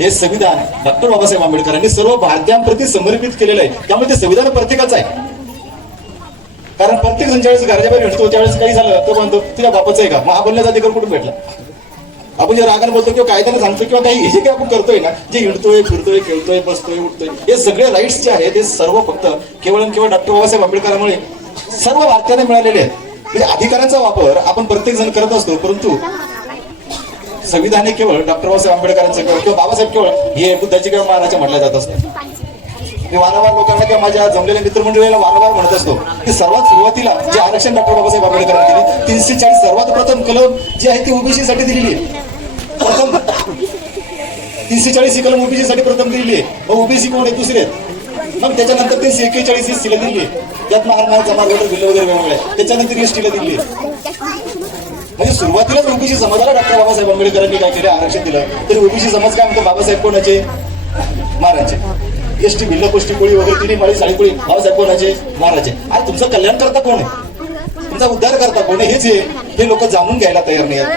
हे संविधान डॉक्टर बाबासाहेब आंबेडकरांनी सर्व भारतीयांप्रती समर्पित केलेलं आहे. त्यामुळे ते संविधान प्रत्येकाचं आहे. कारण प्रत्येक जण ज्यावेळेस घराच्या बाहेर भेटतो त्यावेळेस काही झालं तो म्हणतो तुझ्या बापाचं आहे का, मग हा बोलण्याचा अधिकार कुठून भेटला? आपण जे रागाने बोलतो किंवा कायद्याने सांगतो किंवा काही हे जे काही आपण करतोय ना, जे हिंडतोय फिरतोय खेळतोय बसतोय उठतोय, हे सगळे राईट्स जे आहेत हे सर्व फक्त केवळ आणि केवळ डॉक्टर बाबासाहेब आंबेडकरांमुळे सर्व भारतीयांना मिळालेले आहेत. म्हणजे अधिकारांचा वापर आपण प्रत्येक जण करत असतो, परंतु संविधान हे केवळ डॉक्टर बाबासाहेब आंबेडकरांचं किंवा बाबासाहेब केवळ हे बुद्धाचे किंवा महाराजा म्हटलं जात असतं. मी वारंवार लोकांना किंवा माझ्या जमलेल्या मित्रमंडळीला वारंवार म्हणत असतो की सर्वात सुरुवातीला जे आरक्षण डॉक्टर बाबासाहेब आंबेडकरांनी दिले 340 सर्वात प्रथम कलम जी आहे ती ओबीसी साठी दिलेली आहे. प्रथम 340 ही कलम ओबीसी साठी प्रथम दिलेली आहे. मग ओबीसी कोण आहे दुसरे आहेत. मग त्याच्यानंतर 341 ही सीला दिली आहे. त्यात महाराज समाज बिल वगैरे वेगवेगळे त्याच्यानंतर एसटीला दिली आहे. म्हणजे सुरुवातीलाच ओबीसी समाजाला डॉक्टर बाबासाहेब आंबेडकरांनी काय केलं, आरक्षण दिलं. तर ओबीसी समाज काय म्हणतो, बाबासाहेब कोणाचे, महाराजचे. एसटी भिल्ल गोष्टी कोळी वगैरे तिन्ही माळी साळी कोळी, बाबासाहेब कोणाचे, महाराजचे. आणि तुमचं कल्याण करता कोण आहे, तुमचा उद्धार करता कोण आहे, हेच हे लोक जाणून घ्यायला तयार नाही.